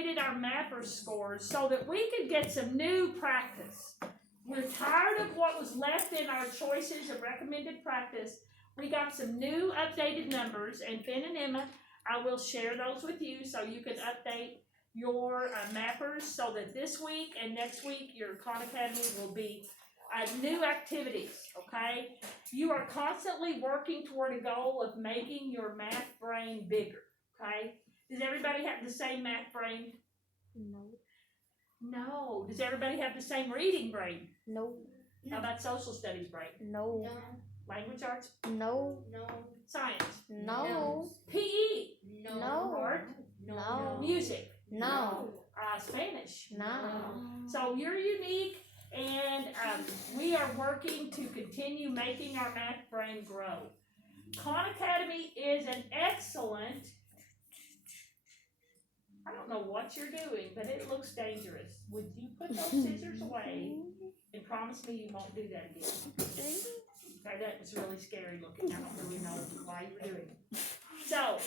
updated our mapper scores so that we could get some new practice. We're tired of what was left in our choices of recommended practice. We got some new updated numbers, and Finn and Emma, I will share those with you so you can update your mappers so that this week and next week your Khan Academy will be new activities, okay? You are constantly working toward a goal of making your math brain bigger, okay? Does everybody have the same math brain? No. No. Does everybody have the same reading brain? No. How about social studies brain? No. Language arts? No. Science? No. PE? No. Art? No. Music? No. Spanish? No. So you're unique, and we are working to continue making our math brain grow. Khan Academy is an excellent, I don't know what you're doing, but it looks dangerous. Would you put those scissors away and promise me you won't do that again? Okay, that was really scary looking. I don't really know why you were doing it. So,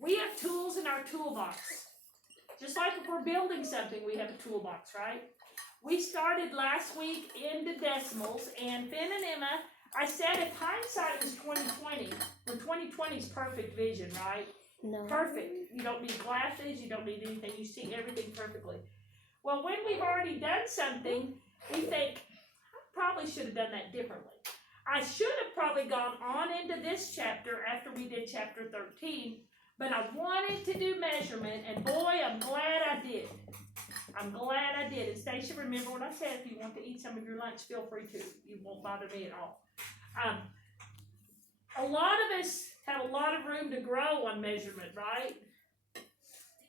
we have tools in our toolbox. Just like if we're building something, we have a toolbox, right? We started last week into decimals, and Finn and Emma, I said if hindsight was 20/20, well, 20/20 is perfect vision, right? No. Perfect. You don't need glasses, you don't need anything, you see everything perfectly. Well, when we've already done something, we think, I probably should have done that differently. I should have probably gone on into this chapter after we did chapter 13, but I wanted to do measurement, and boy, I'm glad I did. I'm glad I did. And Stacia, remember what I said, if you want to eat some of your lunch, feel free to. You won't bother me at all. A lot of us have a lot of room to grow on measurement, right?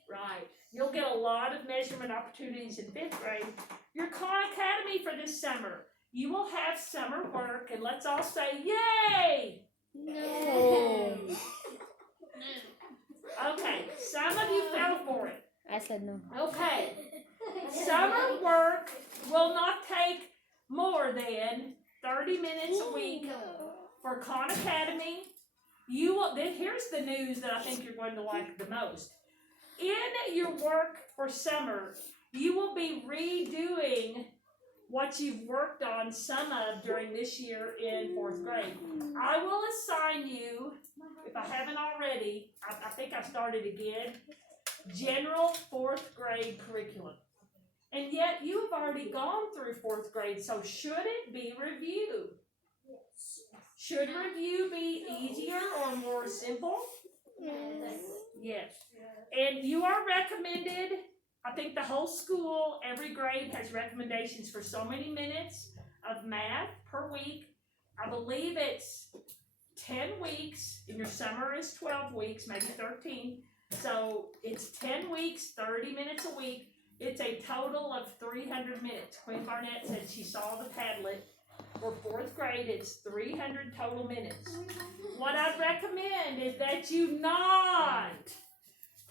Right. You'll get a lot of measurement opportunities in 5th grade. Your Khan Academy for this summer. You will have summer work, and let's all say, yay! No. Okay, some of you fell for it. I said no. Okay. Summer work will not take more than 30 minutes a week for Khan Academy. You will. Here's the news that I think you're going to like the most. In your work for summer, you will be redoing what you've worked on some of during this year in 4th grade. I will assign you, if I haven't already, I think I started again, general 4th grade curriculum. And yet you have already gone through 4th grade, so should it be review? Should review be easier or more simple? Yes. And you are recommended, I think the whole school, every grade has recommendations for so many minutes of math per week. I believe it's 10 weeks, and your summer is 12 weeks, maybe 13. So it's 10 weeks, 30 minutes a week. It's a total of 300 minutes. Queen Barnett said she saw the Padlet. For 4th grade, it's 300 total minutes. What I'd recommend is that you not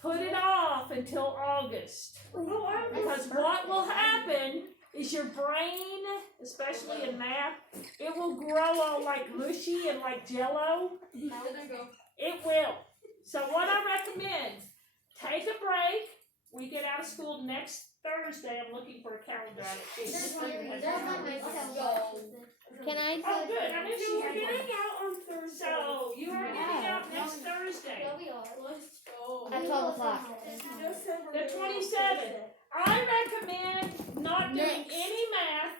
put it off until August. Because what will happen is your brain, especially in math, it will grow all like mushy and like jello. It will. So what I recommend, take a break. We get out of school next Thursday. I'm looking for a calendar out of Can I? Oh, good. I knew you were getting out on Thursday. So you are getting out next Thursday. At 12 o'clock. The 27th. I recommend not doing any math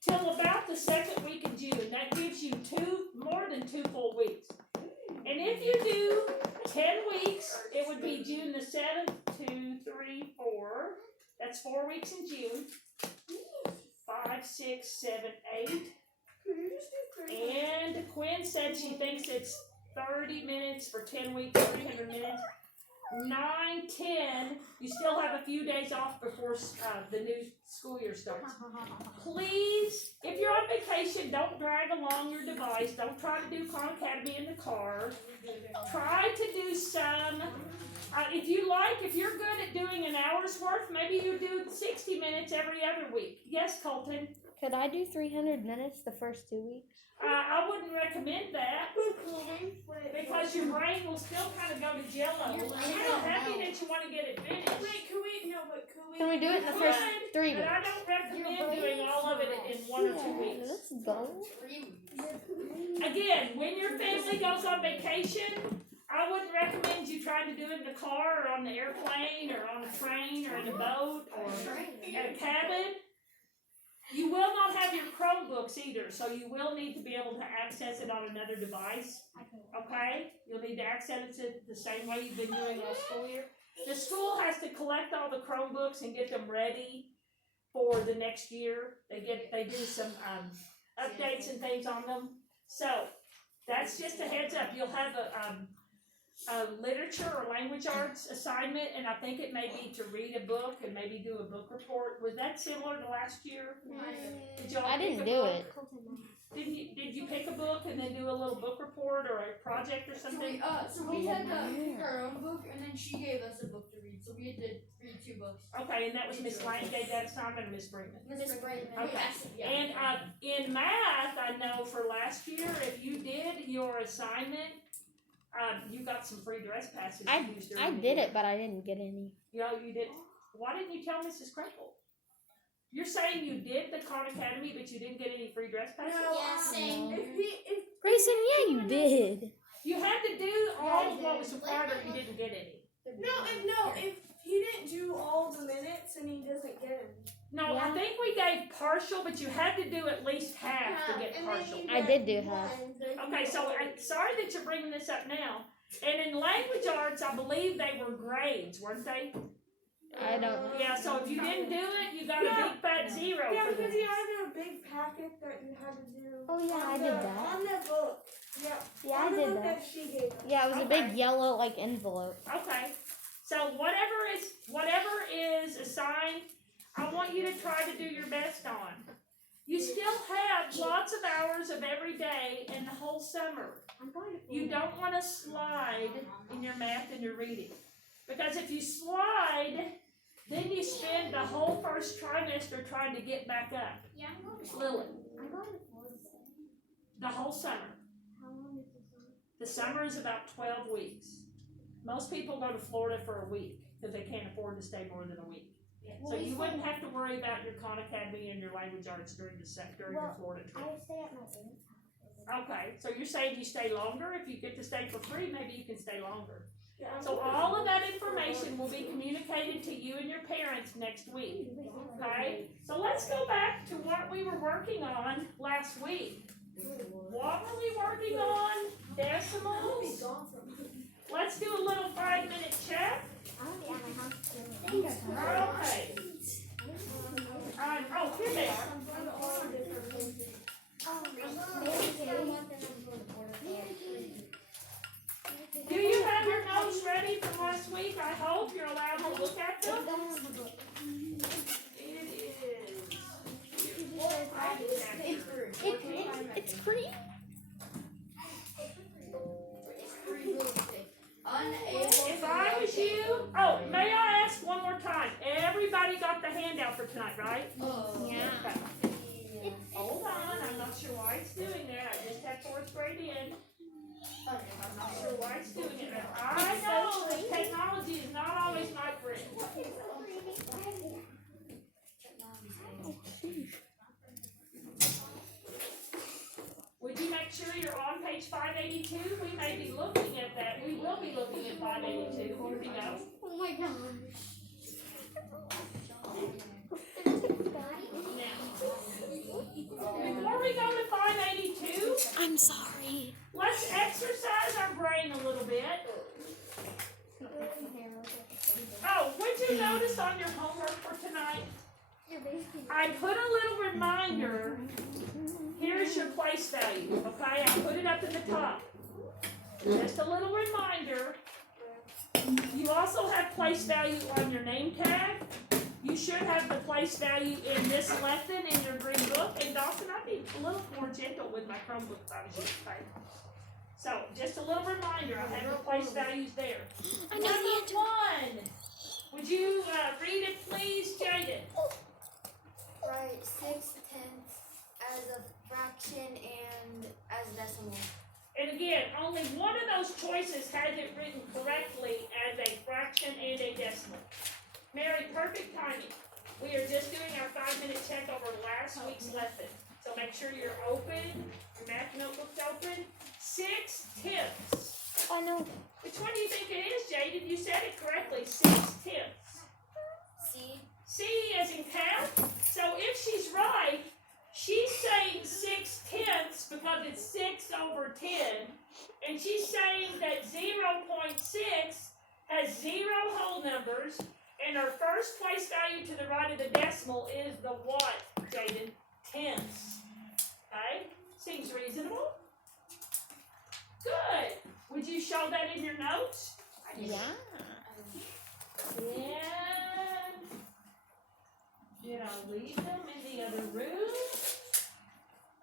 till about the 2nd week in June. That gives you more than 2 full weeks. And if you do 10 weeks, it would be June the 7th, 2, 3, 4. That's 4 weeks in June. 5, 6, 7, 8. And Quinn said she thinks it's 30 minutes for 10 weeks, 300 minutes. 9, 10, you still have a few days off before the new school year starts. Please, if you're on vacation, don't drag along your device. Don't try to do Khan Academy in the car. Try to do some, if you're good at doing an hour's worth, maybe you do 60 minutes every other week. Yes, Colton? Could I do 300 minutes the first 2 weeks? I wouldn't recommend that because your brain will still kind of go to jello. You're happy that you want to get it finished. Can we do it in the first 3 But weeks? I don't recommend doing all of it in 1 or 2 weeks. Let's go. Again, when your family goes on vacation, I wouldn't recommend you trying to do it in the car or on the airplane or on a train or in a boat or at a cabin. You will not have your Chromebooks either, so you will need to be able to access it on another device. Okay? You'll need to access it the same way you've been doing all school year. The school has to collect all the Chromebooks and get them ready for the next year. They do some updates and things on them. So that's just a heads up. You'll have a literature or language arts assignment, and I think it may be to read a book and maybe do a book report. Was that similar to last year? Did y'all I pick didn't a do book? it. Did you pick a book and then do a little book report or a project or something? So we had to pick our own book, and then she gave us a book to read. So we had to read 2 books. Okay, and that was Miss Lang gave that assignment, or Miss Freeman? Miss Brayton. Okay. And in math, I know for last year, if you did your assignment, you got some free dress passes. to use during I the did year. it, but I didn't get any. You did. Why didn't you tell Mrs. Crankle? You're saying you did the Khan Academy, but you didn't get any free dress passes? Grayson, yeah, you did. You had to do all of what was required, or you didn't get any. If he didn't do all the minutes and he doesn't get them. No, I think we gave partial, but you had to do at least half to get partial. I did do half. Okay, so I'm sorry that you're bringing this up now. And in language arts, I believe they were grades, weren't they? I don't. Yeah, so if you didn't do it, you got a big fat zero. Yeah, for because this. he had a big packet that you had to do. Oh yeah, I did that. On the book. Yeah. Yeah, I on the did book that. she gave us. Yeah, it was a big yellow like envelope. Okay, so whatever is assigned, I want you to try to do your best on. You still have lots of hours of every day in the whole summer. You don't want to slide in your math and your reading. Because if you slide, then you spend the whole first trimester trying to get back up. Lily, the whole summer. The summer is about 12 weeks. Most people go to Florida for a week because they can't afford to stay more than a week. So you wouldn't have to worry about your Khan Academy and your language arts during the Florida trip. I stay at my parents' house. Okay, so you're saying you stay longer? If you get to stay for free, maybe you can stay longer. Yeah, So all of that information will be communicated to you and your parents next week. Okay? So let's go back to what we were working on last week. What were we working on? Decimals? Let's do a little 5-minute check. I'll be at my house too. Okay. Oh, here they are. Do you have your notes ready from last week? I hope you're allowed to look at them. It is. It's green. If I was you, may I ask one more time? Everybody got the handout for tonight, right? Yeah. Okay. Hold on, I'm not sure why it's doing that. I just had 4th grade in. I'm not sure why it's doing it. I know that technology is not always my friend. Would you make sure you're on page 582? We may be looking at that. We will be looking at 582. Here we go. Oh my god. Before we go to 582, I'm sorry. let's exercise our brain a little bit. Oh, would you notice on your homework for tonight? I put a little reminder. Here's your place value, okay? I put it up at the top. Just a little reminder. You also have place value on your name tag. You should have the place value in this lesson in your green book. And Dawson, I'd be a little more gentle with my Chromebook if I was you, okay? So, just a little reminder, I have the place values there. I know the answer. Number 1. Would you read it, please, Jaden? write 6/10 as a fraction and as a decimal. And again, only one of those choices has it written correctly as a fraction and a decimal. Mary, perfect timing. We are just doing our 5-minute check over last week's lesson. So make sure you're open, your math notebook's open. 6/10. I know. Which one do you think it is, Jaden? You said it correctly, 6/10. C. C as in cat. So if she's right, she's saying 6/10 because it's 6/10. And she's saying that 0.6 has 0 whole numbers, and our first place value to the right of the decimal is the what, Jaden? Tenths. Okay? Seems reasonable. Good. Would you show that in your notes? Yeah. And did I leave them in the other room?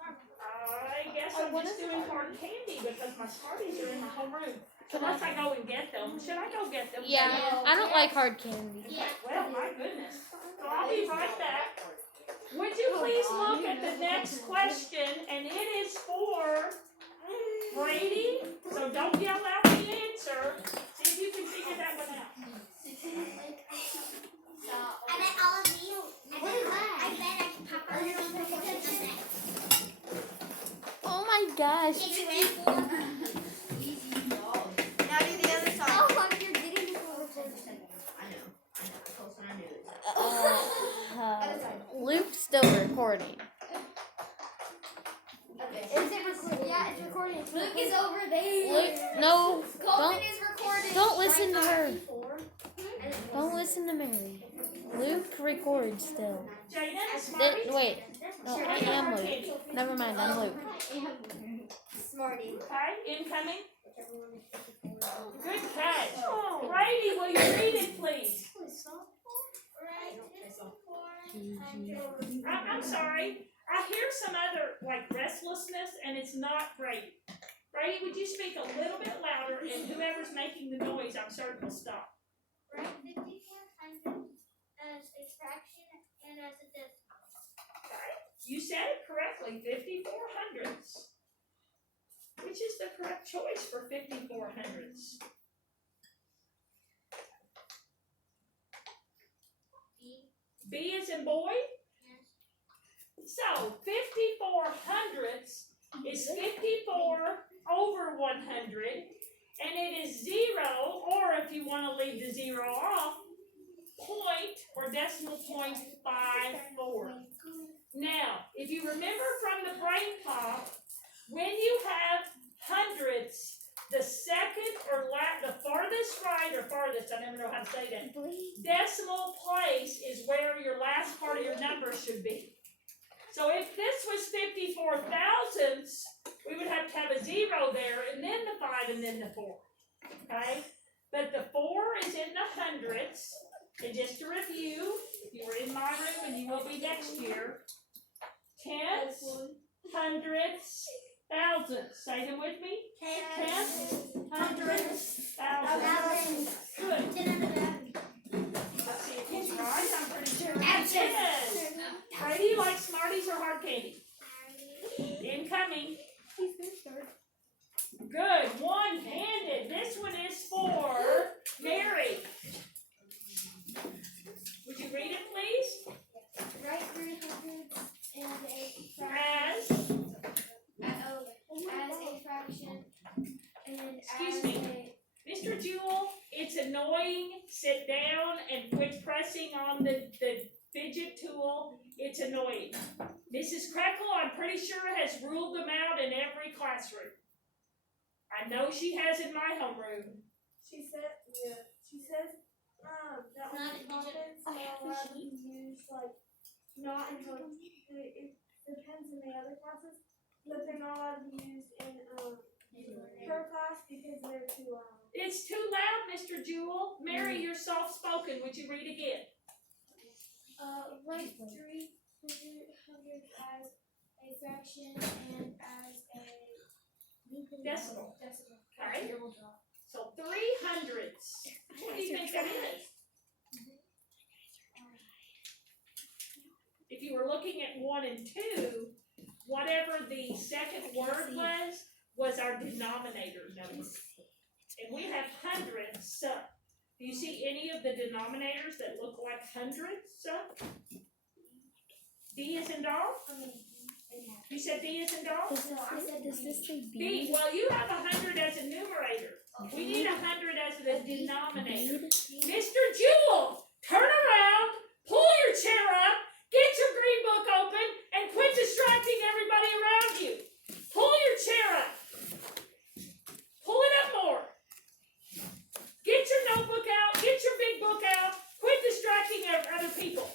I guess I'm just doing hard candy because my Smarties are in my homeroom. Unless I go and get them. Should I go get them? Yeah. I don't like hard candy. Okay, well, my goodness. So I'll be right back. Would you please look at the next question, and it is for Brady. So don't yell out the answer. See if you can figure that one out. I bet all of these. I bet I can pop out your Oh my gosh. Easy dog. Now do the other side. Oh, you're getting I know. Close one I knew. Luke's still recording. Is it recording? Yeah, it's recording. Luke is over there. Luke, no, Colton don't, is recording. don't listen to her. Before. Don't listen to Mary. Luke records still. Jaden, Smarties? Wait, no, I am Luke. Never mind, I'm Luke. Smarty. Okay, incoming. Good catch. Brady, will you read it, please? I'm sorry. I hear some other, like, restlessness, and it's not Brady. Brady, would you speak a little bit louder, and whoever's making the noise, I'm certain will stop. Write 5,400 as a fraction and as a decimal. Okay? You said it correctly, 5400ths. Which is the correct choice for 5400ths? B is in boy? So, 5400ths is 54 over 100, and it is 0, or if you want to leave the 0 off, point or decimal point 54. Now, if you remember from the brain pop, when you have hundredths, the second or the farthest right or farthest, I never know how to say that, decimal place is where your last part of your number should be. So if this was 54 thousandths, we would have to have a 0 there, and then the 5, and then the 4. Okay? But the 4 is in the hundredths. And just to review, if you were in my room, and you will be next year, tenths, hundredths, thousandths. Say them with me. Tenths, hundredths, thousandths. Good. Let's see if he's right. I'm pretty sure he is. Brady likes Smarties or hard candy? Incoming. Good. One-handed. This one is for Mary. Would you read it, please? Write 300 and a As. a fraction and Excuse me. Mr. Jewel, it's annoying. Sit down and quit pressing on the fidget tool. It's annoying. Mrs. Krekel, I'm pretty sure, has ruled them out in every classroom. I know she has in my homeroom. She said, yeah. She says, that was confidence are allowed to be used, like, not until it depends on the other classes, but they're not allowed to be used in her class because they're too loud. It's too loud, Mr. Jewel. Mary, you're soft-spoken. Would you read again? Write 300 as a fraction and as a Decimal. decimal. Okay. So 300ths. What do you think that is? If if you were looking at 1 and 2, whatever the second word was our denominator number. And we have hundreds, so, do you see any of the denominators that look like hundreds, so? D is in dog? You said D is in dog? Does this say B, bead? well, you have 100 as a numerator. We need 100 as the denominator. Mr. Jewel, turn around, pull your chair up, get your green book open, and quit distracting everybody around you. Pull your chair up. Pull it up more. Get your notebook out, get your big book out, quit distracting other people.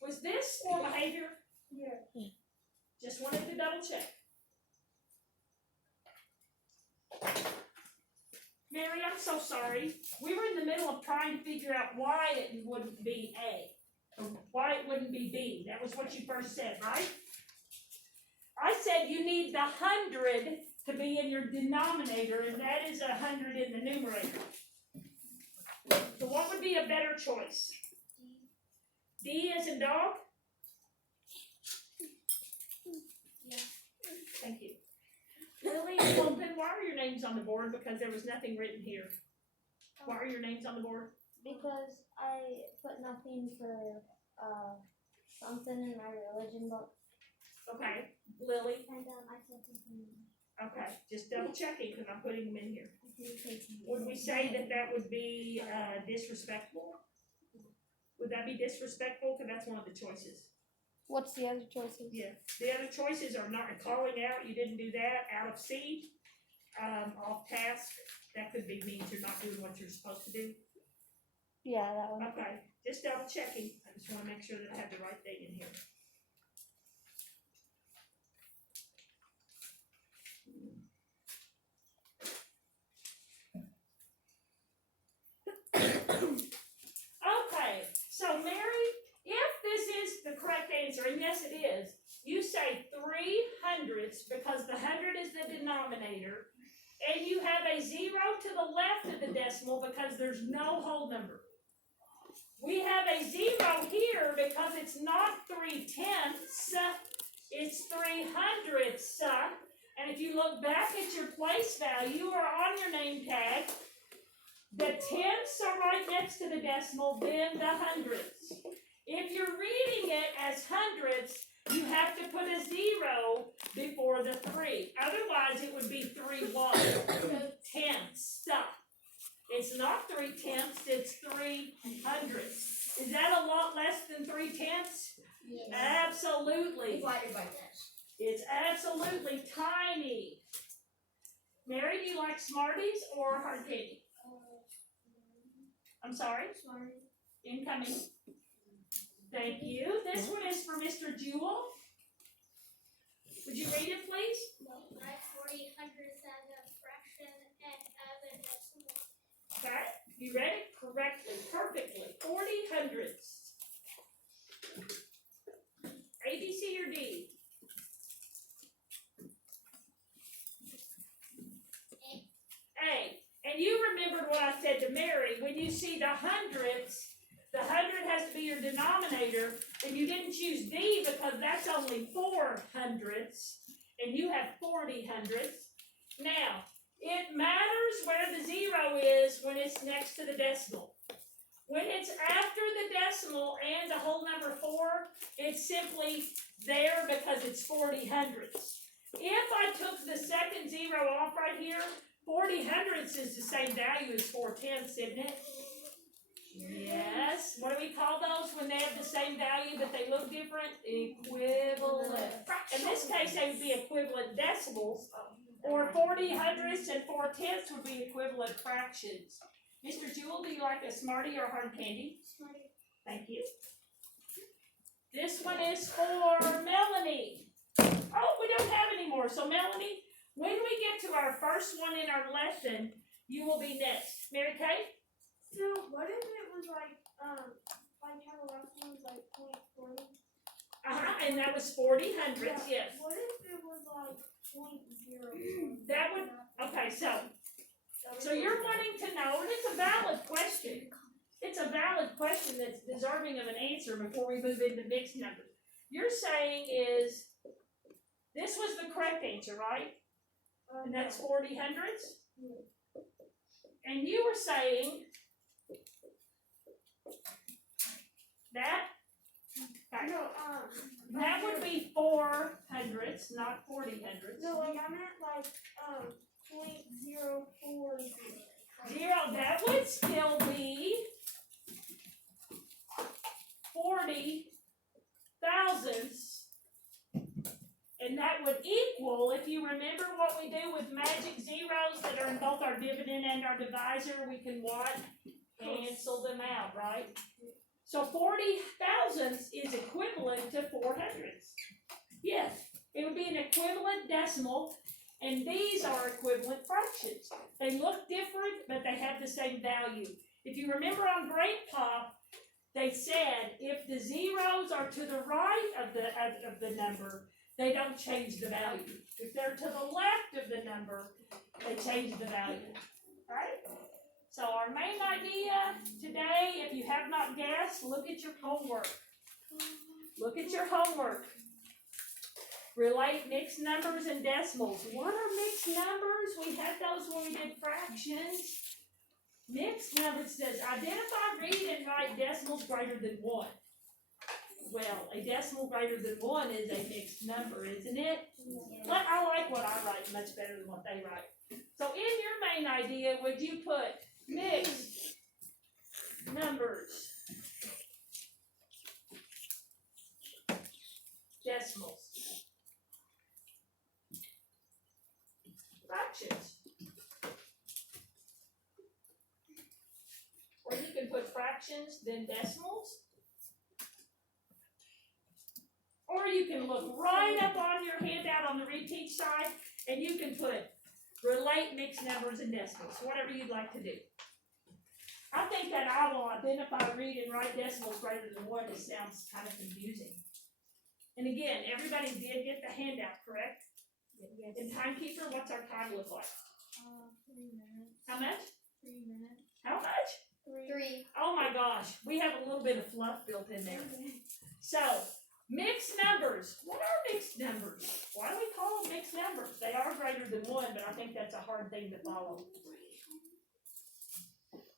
Was this poor behavior? Yeah. Just wanted to double check. Mary, I'm so sorry. We were in the middle of trying to figure out why it wouldn't be A, or why it wouldn't be B. That was what you first said, right? I said you need the 100 to be in your denominator, and that is 100 in the numerator. So what would be a better choice? D as in dog? Yeah. Thank you. Lily and Colton, why are your names on the board? Because there was nothing written here. Why are your names on the board? Because I put nothing for something in my religion book, Okay, Lily. and I said something. Okay, just double checking because I'm putting them in here. Would we say that that would be disrespectful? Would that be disrespectful? Because that's one of the choices. What's the other choices? Yeah, the other choices are not calling out, you didn't do that, out of seat, off task. That could be means you're not doing what you're supposed to do. Yeah, that one. Okay, just double checking. I just wanna make sure that I have the right thing in here. Okay, so Mary, if this is the correct answer, and yes it is, you say 300ths because the 100 is the denominator, and you have a 0 to the left of the decimal because there's no whole number. We have a 0 here because it's not 3/10ths, it's 300ths. And if you look back at your place value or on your name tag, the tenths are right next to the decimal, then the hundredths. If you're reading it as hundredths, you have to put a 0 before the 3. Otherwise, it would be 3/10ths. It's not 3/10ths, it's 300ths. Is that a lot less than 3/10ths? Yes. Absolutely. Divided by this. It's absolutely tiny. Mary, do you like Smarties or hard candy? I'm sorry? Incoming. Thank you. This one is for Mr. Jewel. Would you read it, please? Write 40 hundredths as a fraction and as a decimal. Okay. You read it correctly, perfectly. 40 hundredths. A, B, C, or D? A. And you remembered what I said to Mary. When you see the hundredths, the 100 has to be your denominator, and you didn't choose D because that's only 4 hundredths, and you have 40 hundredths. Now, it matters where the 0 is when it's next to the decimal. When it's after the decimal and the whole number 4, it's simply there because it's 40 hundredths. If I took the second 0 off right here, 40 hundredths is the same value as 4/10ths, isn't it? Yes. What do we call those when they have the same value but they look different? Equivalent. In this case, they would be equivalent decimals, or 40 hundredths and 4/10ths would be equivalent fractions. Mr. Jewel, do you like a Smartie or hard candy? Smartie. Thank you. This one is for Melanie. Oh, we don't have any more. So Melanie, when we get to our first one in our lesson, you will be next. Mary Kay? So what if it was like how the last one was like 0.40? And that was 40 hundredths, yes. What if it was like like 0.0. That would, okay, so you're wanting to know, and it's a valid question. It's a valid question that's deserving of an answer before we move into mixed numbers. You're saying is, this was the correct answer, right? And that's 40 hundredths? And you were saying that, okay, No, that would be 4 hundredths, not 40 hundredths. no, like I meant like 0.040. Zero, that would still be 40 thousandths. And that would equal, if you remember what we do with magic zeros that are in both our dividend and our divisor, we can what? Cancel them out, right? So 40 thousandths is equivalent to 4 hundredths. Yes, it would be an equivalent decimal, and these are equivalent fractions. They look different, but they have the same value. If you remember on Great Pop, they said if the zeros are to the right of the number, they don't change the value. If they're to the left of the number, they change the value. Right? So our main idea today, if you have not guessed, look at your homework. Look at your homework. Relate mixed numbers and decimals. What are mixed numbers? We had those when we did fractions. Mixed numbers says identify, read, and write decimals greater than 1. Well, a decimal greater than 1 is a mixed number, isn't it? I like what I write much better than what they write. So in your main idea, would you put mixed numbers, decimals, fractions? Or you can put fractions, then decimals. Or you can look right up on your handout on the reteach side, and you can put relate mixed numbers and decimals, whatever you'd like to do. I think that I will identify, read, and write decimals greater than 1. It sounds kind of confusing. And again, everybody did get the handout, correct? Yes. And timekeeper, what's our time look like? 3 minutes. How much? 3 minutes. How much? 3. Oh my gosh, we have a little bit of fluff built in there. So, mixed numbers. What are mixed numbers? Why do we call them mixed numbers? They are greater than 1, but I think that's a hard thing to follow.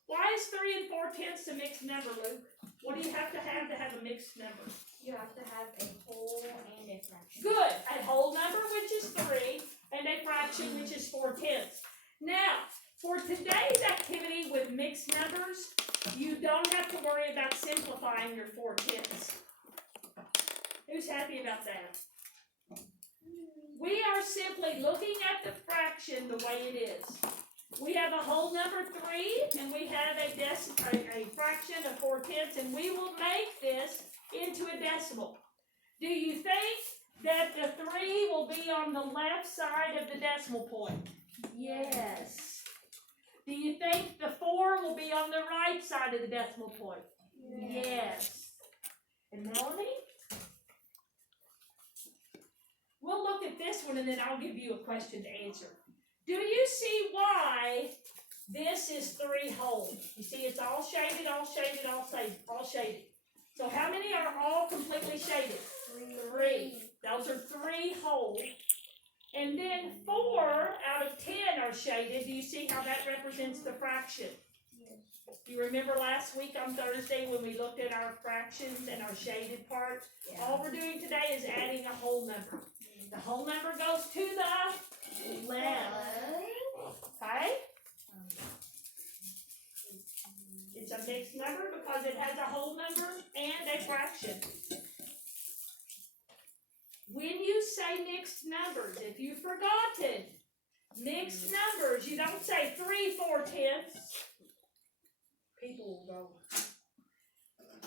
Why is 3 4/10 a mixed number, Luke? What do you have to have a mixed number? You have to have a whole and a fraction. Good. A whole number, which is 3, and a fraction, which is 4/10. Now, for today's activity with mixed numbers, you don't have to worry about simplifying your 4/10. Who's happy about that? We are simply looking at the fraction the way it is. We have a whole number 3, and we have a fraction of 4/10, and we will make this into a decimal. Do you think that the 3 will be on the left side of the decimal point? Yes. Do you think the 4 will be on the right side of the decimal point? Yes. And Melanie? We'll look at this one, and then I'll give you a question to answer. Do you see why this is 3 whole? You see it's all shaded, all shaded, all shaded. So how many are all completely shaded? 3. Those are 3 whole. And then 4 out of 10 are shaded. Do you see how that represents the fraction? You remember last week on Thursday when we looked at our fractions and our shaded part? Yeah. All we're doing today is adding a whole number. The whole number goes to the left. Okay? It's a mixed number because it has a whole number and a fraction. When you say mixed numbers, if you've forgotten, mixed numbers, you don't say 3 4/10. People will go.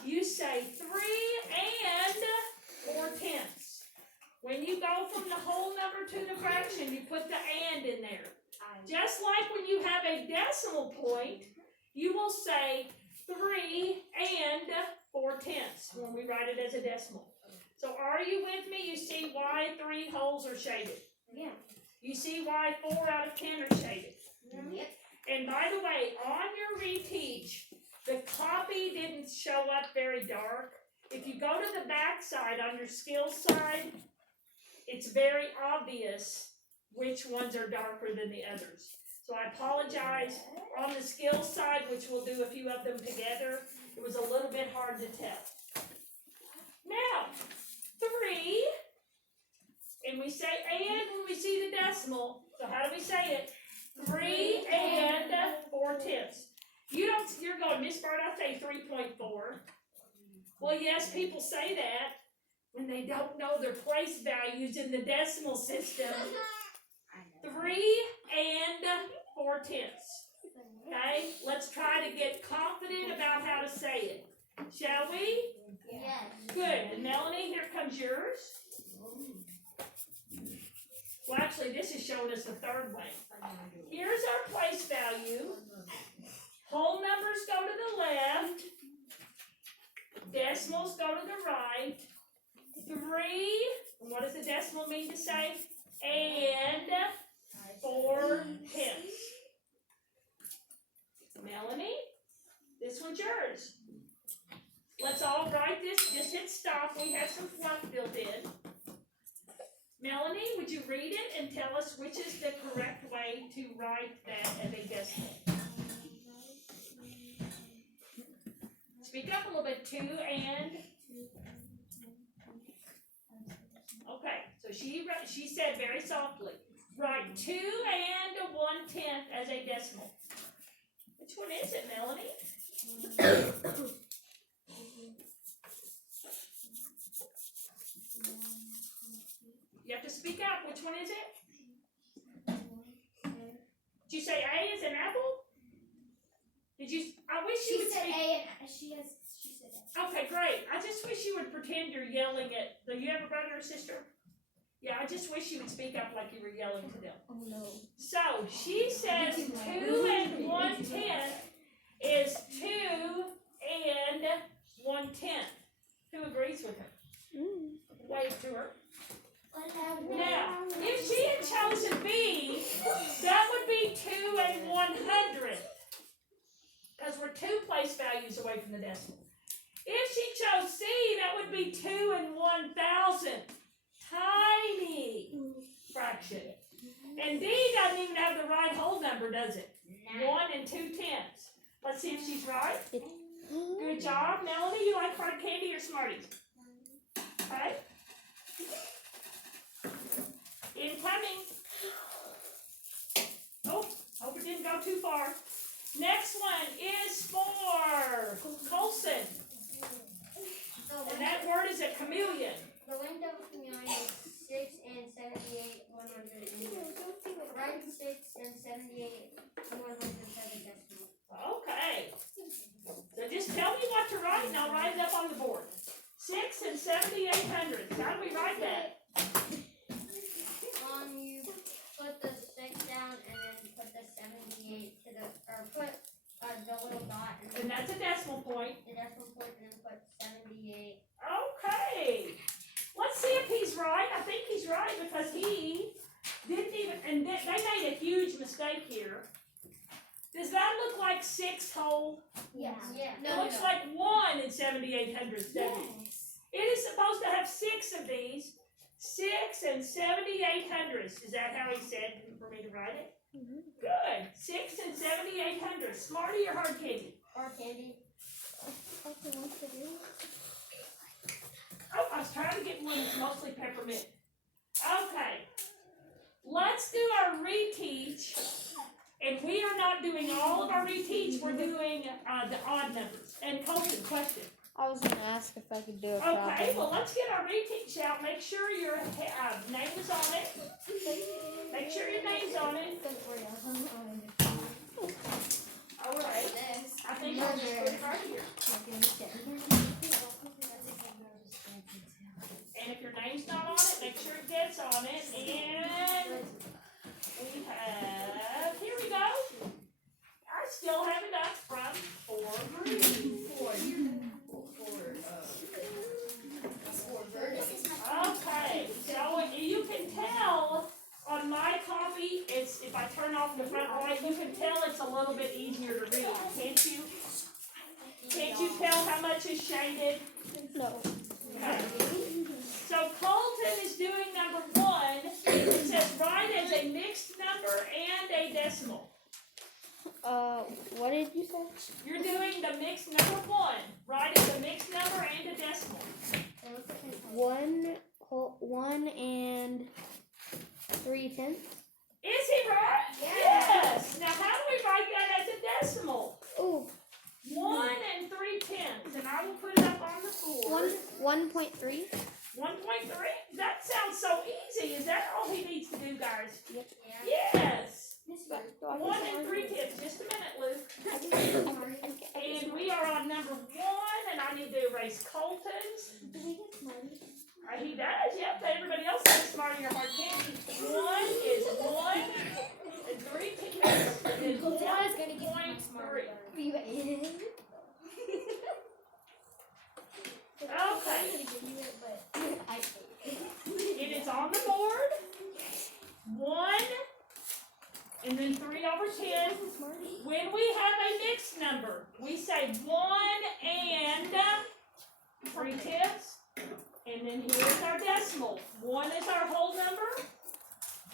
You say 3 and 4/10. When you go from the whole number to the fraction, you put the and in there. Just like when you have a decimal point, you will say 3 and 4/10 when we write it as a decimal. So are you with me? You see why 3 holes are shaded. Yeah. You see why 4 out of 10 are shaded. Yep. And by the way, on your reteach, the copy didn't show up very dark. If you go to the back side, on your skills side, it's very obvious which ones are darker than the others. So I apologize. On the skills side, which we'll do a few of them together, it was a little bit hard to tell. Now, 3, and we say and when we see the decimal. So how do we say it? 3 and 4/10. You're going, Miss Bird, I say 3.4. Well, yes, people say that when they don't know their place values in the decimal system. 3 and 4/10. Okay, let's try to get confident about how to say it. Shall we? Yes. Good. And Melanie, here comes yours. Well, actually, this is showing us the third way. Here's our place value. Whole numbers go to the left. Decimals go to the right. 3, and what does the decimal mean to say? And 4/10. Melanie, this one's yours. Let's all write this. Just hit stop. We have some fluff built in. Melanie, would you read it and tell us which is the correct way to write that as a decimal? Speak up a little bit. 2 and. Okay, so she said very softly, write 2 and 1/10 as a decimal. Which one is it, Melanie? You have to speak up. Which one is it? Did you say A is an apple? Did you? I wish you would speak. A and she said A. Okay, great. I just wish you would pretend you're yelling at. Do you have a brother or sister? Yeah, I just wish you would speak up like you were yelling to them. Oh no. So she says 2 and 1/10 is 2 and 1/10. Who agrees with her? Wave to her. Now, if she had chosen B, that would be 2 and 100. Because we're 2 place values away from the decimal. If she chose C, that would be 2 and 1,000. Tiny fraction. And D doesn't even have the right whole number, does it? 1 and 2/10. Let's see if she's right. Good job. Melanie, you like hard candy or Smarties? Okay. Incoming. Oh, hope it didn't go too far. Next one is for Colson. And that word is a chameleon. The length of a chameleon is 6 and 78 100. Write 6 and 78 107 decimals. Okay. So just tell me what to write and I'll write it up on the board. 6 and 7/800. How do we write that? You put the 6 down and then put the 78 to the, or put the little dot And that's a decimal point. the decimal point and then put 78. Okay. Let's see if he's right. I think he's right because he didn't even, and they made a huge mistake here. Does that look like 6 whole? Yeah. Yeah. It looks like 1 in 7/800, doesn't it? It is supposed to have 6 of these. 6 and 7/800. Is that how he said for me to write it? Good. 6 and 7/800. Smarty or hard candy? Or candy. Oh, I was trying to get one that's mostly peppermint. Okay. Let's do our reteach. And we are not doing all of our reteach. We're doing the odd numbers. And Colton, question. I was gonna ask if I could do it Okay, properly. well, let's get our reteach out. Make sure your name is on it. Make sure your name's on it. All right. I think I'll just put it right here. And if your name's not on it, make sure it gets on it. And we have, here we go. I still have it up from 4 green. Okay, so you can tell can tell it's a little bit easier to read, can't you? Can't you tell how much is shaded? No. Okay. So Colton is doing number 1. It says write as a mixed number and a decimal. What did you say? You're doing the mixed number 1. Write as a mixed number and a decimal. 1 and 3/10. Is he right? Yes. Now how do we write that as a decimal? Oh, 1 and 3/10, and I will put it up on the board. 1.3. 1.3? That sounds so easy. Is that all he needs to do, guys? Yeah. Yes. Do I 1 and 3/10. Just a minute, Luke. And we are on number 1, and I need to erase Colton's. Do we get Smarty? He does, yep. Everybody else is Smarty or hard candy. 1 is 1, and 3/10 is 1.3. Okay. It is on the board. 1, and then 3/10. When we have a mixed number, we say 1 and 3/10. And then here's our decimal. 1 is our whole number,